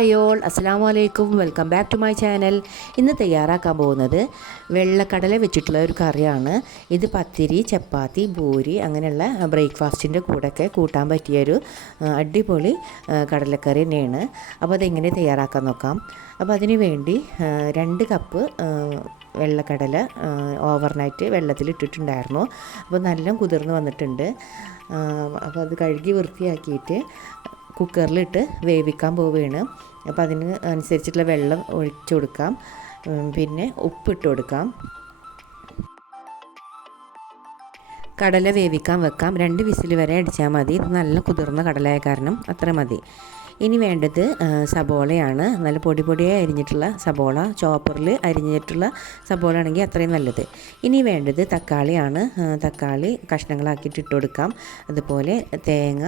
Hi all അസ്സാം വലൈക്കും welcome back to my channel ഇന്ന് തയ്യാറാക്കാൻ പോകുന്നത് വെള്ളക്കടല വെച്ചിട്ടുള്ള ഒരു കറിയാണ്. ഇത് പത്തിരി ചപ്പാത്തി പൂരി അങ്ങനെയുള്ള ബ്രേക്ക്ഫാസ്റ്റിന്റെ കൂടെയൊക്കെ കൂട്ടാൻ പറ്റിയൊരു അടിപൊളി കടലക്കറി തന്നെയാണ്. അപ്പോൾ അതെങ്ങനെ തയ്യാറാക്കാൻ നോക്കാം. അപ്പോൾ അതിന് വേണ്ടി രണ്ട് കപ്പ് വെള്ളക്കടല ഓവർനൈറ്റ് വെള്ളത്തിൽ ഇട്ടിട്ടുണ്ടായിരുന്നു. അപ്പോൾ നല്ല കുതിർന്ന് വന്നിട്ടുണ്ട്. അപ്പോൾ അത് കഴുകി വൃത്തിയാക്കിയിട്ട് കുക്കറിലിട്ട് വേവിക്കാൻ പോവുകയാണ്. അപ്പോൾ അതിന് അനുസരിച്ചിട്ടുള്ള വെള്ളം ഒഴിച്ചു കൊടുക്കാം. പിന്നെ ഉപ്പിട്ട് കൊടുക്കാം. കടല വേവിക്കാൻ വെക്കാം. രണ്ട് വിസിൽ വരെ അടിച്ചാൽ മതി. നല്ല കുതിർന്ന കടലായ കാരണം അത്ര മതി. ഇനി വേണ്ടത് സബോളയാണ്. നല്ല പൊടി പൊടിയായി അരിഞ്ഞിട്ടുള്ള സബോള ചോപ്പറിൽ അരിഞ്ഞിട്ടുള്ള സബോള ആണെങ്കിൽ അത്രയും നല്ലത്. ഇനി വേണ്ടത് തക്കാളിയാണ്. തക്കാളി കഷ്ണങ്ങളാക്കിയിട്ട് ഇട്ട് കൊടുക്കാം. അതുപോലെ തേങ്ങ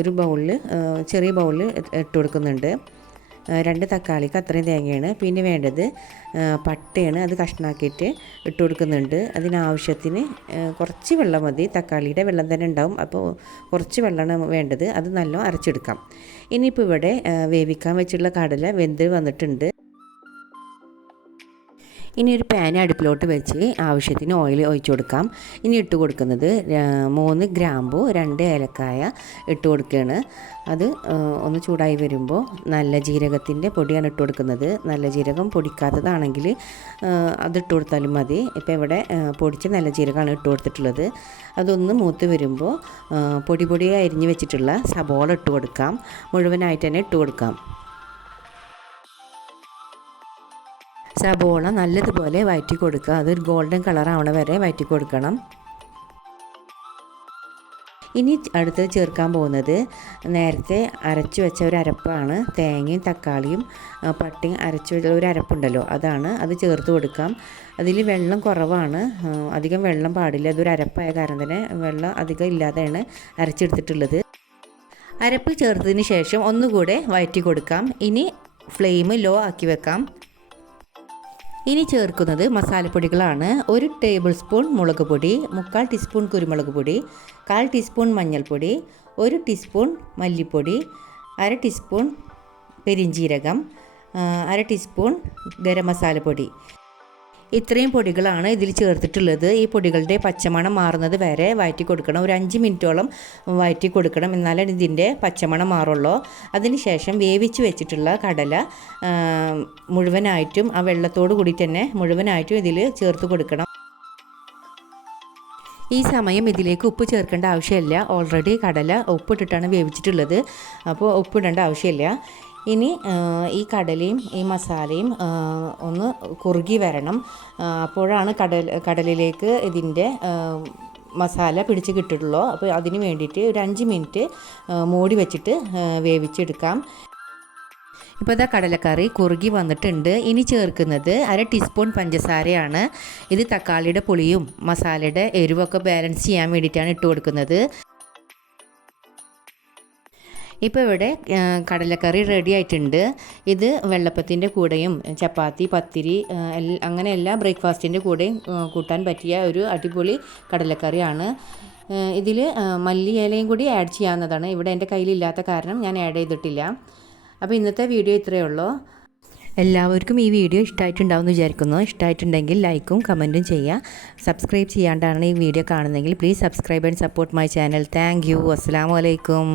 ഒരു ബൗളിൽ ചെറിയ ബൗളിൽ ഇട്ട് കൊടുക്കുന്നുണ്ട്. രണ്ട് തക്കാളിക്ക് അത്രയും തേങ്ങയാണ്. പിന്നെ വേണ്ടത് പട്ടയാണ്. അത് കഷ്ണാക്കിയിട്ട് ഇട്ട് കൊടുക്കുന്നുണ്ട്. അതിനാവശ്യത്തിന് കുറച്ച് വെള്ളം മതി. തക്കാളിയുടെ വെള്ളം തന്നെ ഉണ്ടാവും. അപ്പോൾ കുറച്ച് വെള്ളമാണ് വേണ്ടത്. അത് നല്ലോണം അരച്ചെടുക്കാം. ഇനിയിപ്പോൾ ഇവിടെ വേവിക്കാൻ വെച്ചിട്ടുള്ള കടല വെന്ത് വന്നിട്ടുണ്ട്. ഇനി ഒരു പാൻ അടുപ്പിലോട്ട് വെച്ച് ആവശ്യത്തിന് ഓയിൽ ഒഴിച്ചു കൊടുക്കാം. ഇനി ഇട്ട് കൊടുക്കുന്നത് മൂന്ന് ഗ്രാമ്പു രണ്ട് ഏലക്കായ ഇട്ട് കൊടുക്കുകയാണ്. അത് ഒന്ന് ചൂടായി വരുമ്പോൾ നല്ല ജീരകത്തിന്റെ പൊടിയാണ് ഇട്ട് കൊടുക്കുന്നത്. നല്ല ജീരകം പൊടിക്കാത്തതാണെങ്കിൽ അതിട്ട് കൊടുത്താലും മതി. ഇപ്പോൾ ഇവിടെ പൊടിച്ച് നല്ല ജീരകമാണ് ഇട്ട് കൊടുത്തിട്ടുള്ളത്. അതൊന്ന് മൂത്ത് വരുമ്പോൾ പൊടി പൊടിയായി അരിഞ്ഞ് വെച്ചിട്ടുള്ള സബോള ഇട്ട് കൊടുക്കാം. മുഴുവനായിട്ട് തന്നെ ഇട്ട് കൊടുക്കാം. സബോള നല്ലതുപോലെ വഴറ്റി കൊടുക്കുക അതൊരു ഗോൾഡൻ കളർ ആവണ വരെ വഴറ്റി കൊടുക്കണം ഇനി അടുത്ത് ചേർക്കാൻ പോകുന്നത് നേരത്തെ അരച്ചു വെച്ച ഒരു അരപ്പാണ്. തേങ്ങയും തക്കാളിയും പട്ടിയും അരച്ചു വെച്ച ഒരു അരപ്പുണ്ടല്ലോ അതാണ് അത് ചേർത്ത് കൊടുക്കാം. അതിൽ വെള്ളം കുറവാണ്. അധികം വെള്ളം പാടില്ല. അതൊരു അരപ്പായ കാരണം തന്നെ വെള്ളം അധികം ഇല്ലാതെയാണ് അരച്ചെടുത്തിട്ടുള്ളത്. അരപ്പ് ചേർത്തതിന് ശേഷം ഒന്നുകൂടെ വഴറ്റി കൊടുക്കാം ഇനി ഫ്ലെയിം ലോ ആക്കി വെക്കാം. ഇനി ചേർക്കുന്നത് മസാലപ്പൊടികളാണ്. ഒരു ടേബിൾ സ്പൂൺ മുളക് പൊടി മുക്കാൽ ടീസ്പൂൺ കുരുമുളക് പൊടി കാൽ ടീസ്പൂൺ മഞ്ഞൾപ്പൊടി ഒരു ടീസ്പൂൺ മല്ലിപ്പൊടി അര ടീസ്പൂൺ പെരിഞ്ജീരകം ആ, അര ടീസ്പൂൺ ഗരം മസാലപ്പൊടി. ഇത്രയും പൊടികളാണ് ഇതിൽ ചേർത്തിട്ടുള്ളത്. ഈ പൊടികളുടെ പച്ചമണം മാറുന്നത് വരെ വഴറ്റി കൊടുക്കണം. ഒരു അഞ്ച് മിനിറ്റോളം വഴറ്റി കൊടുക്കണം. എന്നാലേ ഇതിന്റെ പച്ചമണം മാറുള്ളൂ. അതിനുശേഷം വേവിച്ച് വെച്ചിട്ടുള്ള കടല മുഴുവനായിട്ടും ആ വെള്ളത്തോട് കൂടി തന്നെ മുഴുവനായിട്ടും ഇതിൽ ചേർത്ത് കൊടുക്കണം. ഈ സമയം ഇതിലേക്ക് ഉപ്പ് ചേർക്കേണ്ട ആവശ്യമില്ല. ഓൾറെഡി കടല ഉപ്പിട്ടിട്ടാണ് വേവിച്ചിട്ടുള്ളത്. അപ്പോൾ ഉപ്പിടേണ്ട ആവശ്യമില്ല. ഇനി ഈ കടലയും ഈ മസാലയും ഒന്ന് കുറുകി വരണം. അപ്പോഴാണ് കടൽ കടലിലേക്ക് ഇതിന്റെ മസാല പിടിച്ച് കിട്ടിയിട്ടുള്ളൂ. അപ്പോൾ അതിന് വേണ്ടിയിട്ട് ഒരു അഞ്ച് മിനിറ്റ് മൂടി വെച്ചിട്ട് വേവിച്ചെടുക്കാം. ഇപ്പോൾ ഇതാ കടലക്കറി കുറുകി വന്നിട്ടുണ്ട്. ഇനി ചേർക്കുന്നത് അര ടീസ്പൂൺ പഞ്ചസാരയാണ്. ഇത് തക്കാളിയുടെ പുളിയും മസാലയുടെ എരിവൊക്കെ ബാലൻസ് ചെയ്യാൻ വേണ്ടിയിട്ടാണ് ഇട്ട് കൊടുക്കുന്നത്. ഇപ്പോൾ ഇവിടെ കടലക്കറി റെഡി ആയിട്ടുണ്ട്. ഇത് വെള്ളപ്പത്തിന്റെ കൂടെയും ചപ്പാത്തി പത്തിരി അങ്ങനെ എല്ലാ ബ്രേക്ക്ഫാസ്റ്റിന്റെ കൂടെയും കൂട്ടാൻ പറ്റിയ ഒരു അടിപൊളി കടലക്കറിയാണ്. ഇതിൽ മല്ലി ഇലയും കൂടി ആഡ് ചെയ്യാവുന്നതാണ്. ഇവിടെ എന്റെ കയ്യിലില്ലാത്ത കാരണം ഞാൻ ആഡ് ചെയ്തിട്ടില്ല. അപ്പോൾ ഇന്നത്തെ വീഡിയോ ഇത്രയേ ഉള്ളൂ. എല്ലാവർക്കും ഈ വീഡിയോ ഇഷ്ടമായിട്ടുണ്ടാവും എന്ന് വിചാരിക്കുന്നു. ഇഷ്ടമായിട്ടുണ്ടെങ്കിൽ ലൈക്കും കമന്റും ചെയ്യുക. സബ്സ്ക്രൈബ് ചെയ്യാണ്ടാണ് ഈ വീഡിയോ കാണുന്നതെങ്കിൽ please subscribe and support my channel thank you അസ്സാം വലൈക്കും